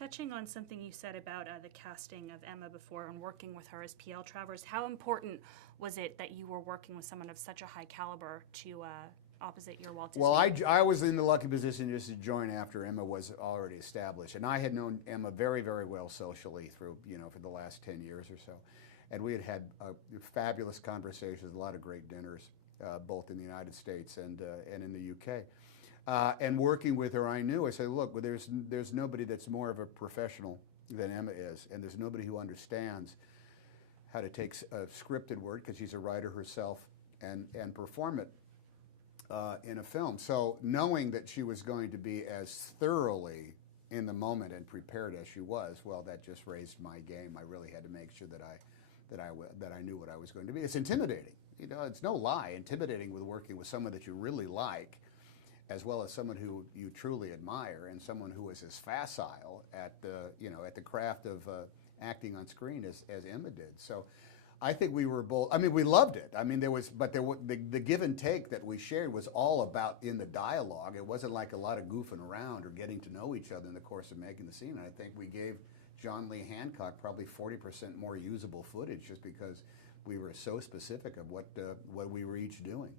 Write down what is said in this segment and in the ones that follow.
Touching on something you said about the casting of Emma before and working with her as P.L. Travers, how important was it that you were working with someone of such a high caliber to opposite your Walt Disney? Well, I was in the lucky position just to join after Emma was already established, and I had known Emma very, very well socially through, for the last 10 years or so, and we had had fabulous conversations, a lot of great dinners, both in the United States and in the UK. And working with her, I knew, I said, look, well, there's nobody that's more of a professional than Emma is, and there's nobody who understands how to take a scripted word, because she's a writer herself, and perform it in a film. So knowing that she was going to be as thoroughly in the moment and prepared as she was, well, that just raised my game. I really had to make sure that I knew what I was going to be. It's intimidating. It's no lie, intimidating with working with someone that you really like, as well as someone who you truly admire, and someone who is as facile at the craft of acting on screen as Emma did. So I think we were both, we loved it. The give and take that we shared was all about in the dialogue. It wasn't like a lot of goofing around or getting to know each other in the course of making the scene. And I think we gave John Lee Hancock probably 40% more usable footage just because we were so specific of what we were each doing.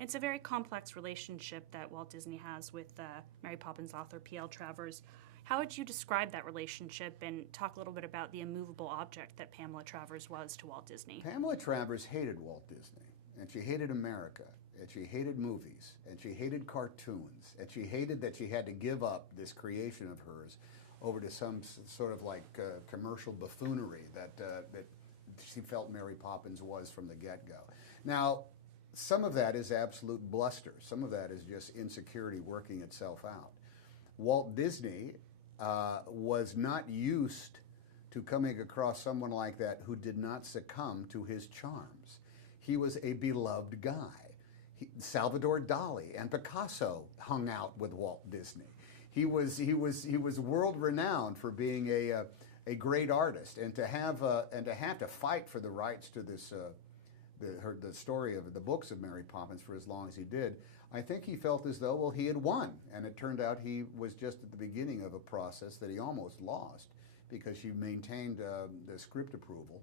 It's a very complex relationship that Walt Disney has with Mary Poppins author P.L. Travers. How would you describe that relationship and talk a little bit about the immovable object that Pamela Travers was to Walt Disney? Pamela Travers hated Walt Disney, and she hated America, and she hated movies, and she hated cartoons, and she hated that she had to give up this creation of hers over to some sort of like commercial buffoonery that she felt Mary Poppins was from the get-go. Now, some of that is absolute bluster. Some of that is just insecurity working itself out. Walt Disney was not used to coming across someone like that who did not succumb to his charms. He was a beloved guy. Salvador Dali and Picasso hung out with Walt Disney. He was world renowned for being a great artist, and to have to fight for the rights to this. The story of the books of Mary Poppins for as long as he did, I think he felt as though, well, he had won. And it turned out he was just at the beginning of a process that he almost lost because she maintained the script approval.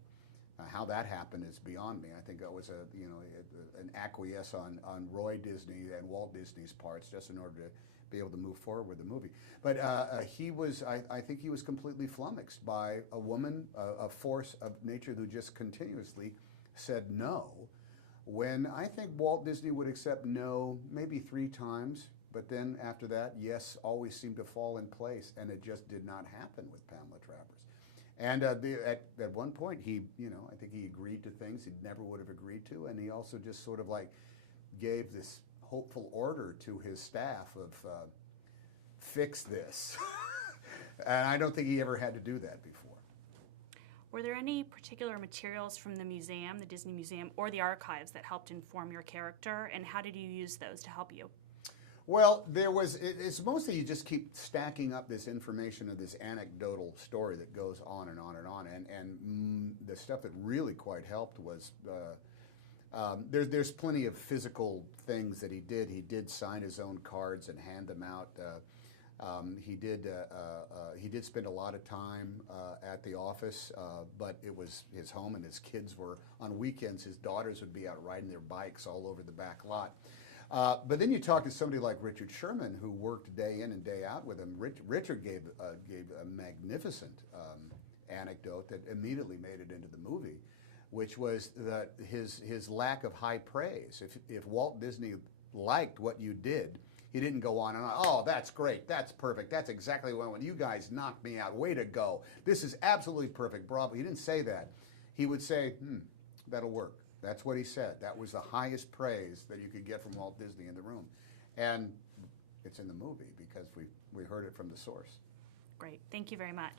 How that happened is beyond me. I think that was an acquiesce on Roy Disney and Walt Disney's parts just in order to be able to move forward with the movie. But I think he was completely flummoxed by a woman, a force of nature who just continuously said no, when I think Walt Disney would accept no maybe 3 times, but then after that, yes always seemed to fall in place, and it just did not happen with Pamela Travers. And at one point, I think he agreed to things he never would have agreed to, and he also just sort of like gave this hopeful order to his staff of fix this. And I don't think he ever had to do that before. Were there any particular materials from the museum, the Disney Museum, or the archives that helped inform your character, and how did you use those to help you? Well, it's mostly you just keep stacking up this information of this anecdotal story that goes on and on and on, and the stuff that really quite helped was there's plenty of physical things that he did. He did sign his own cards and hand them out. He did spend a lot of time at the office, but it was his home, and his kids were, on weekends, his daughters would be out riding their bikes all over the back lot. But then you talk to somebody like Richard Sherman, who worked day in and day out with him. Richard gave a magnificent anecdote that immediately made it into the movie, which was that his lack of high praise. If Walt Disney liked what you did, he didn't go on and on, oh, that's great, that's perfect, that's exactly what I want. You guys knocked me out, way to go. This is absolutely perfect, bravo. He didn't say that. He would say, that'll work. That's what he said. That was the highest praise that you could get from Walt Disney in the room. And it's in the movie because we heard it from the source. Great. Thank you very much.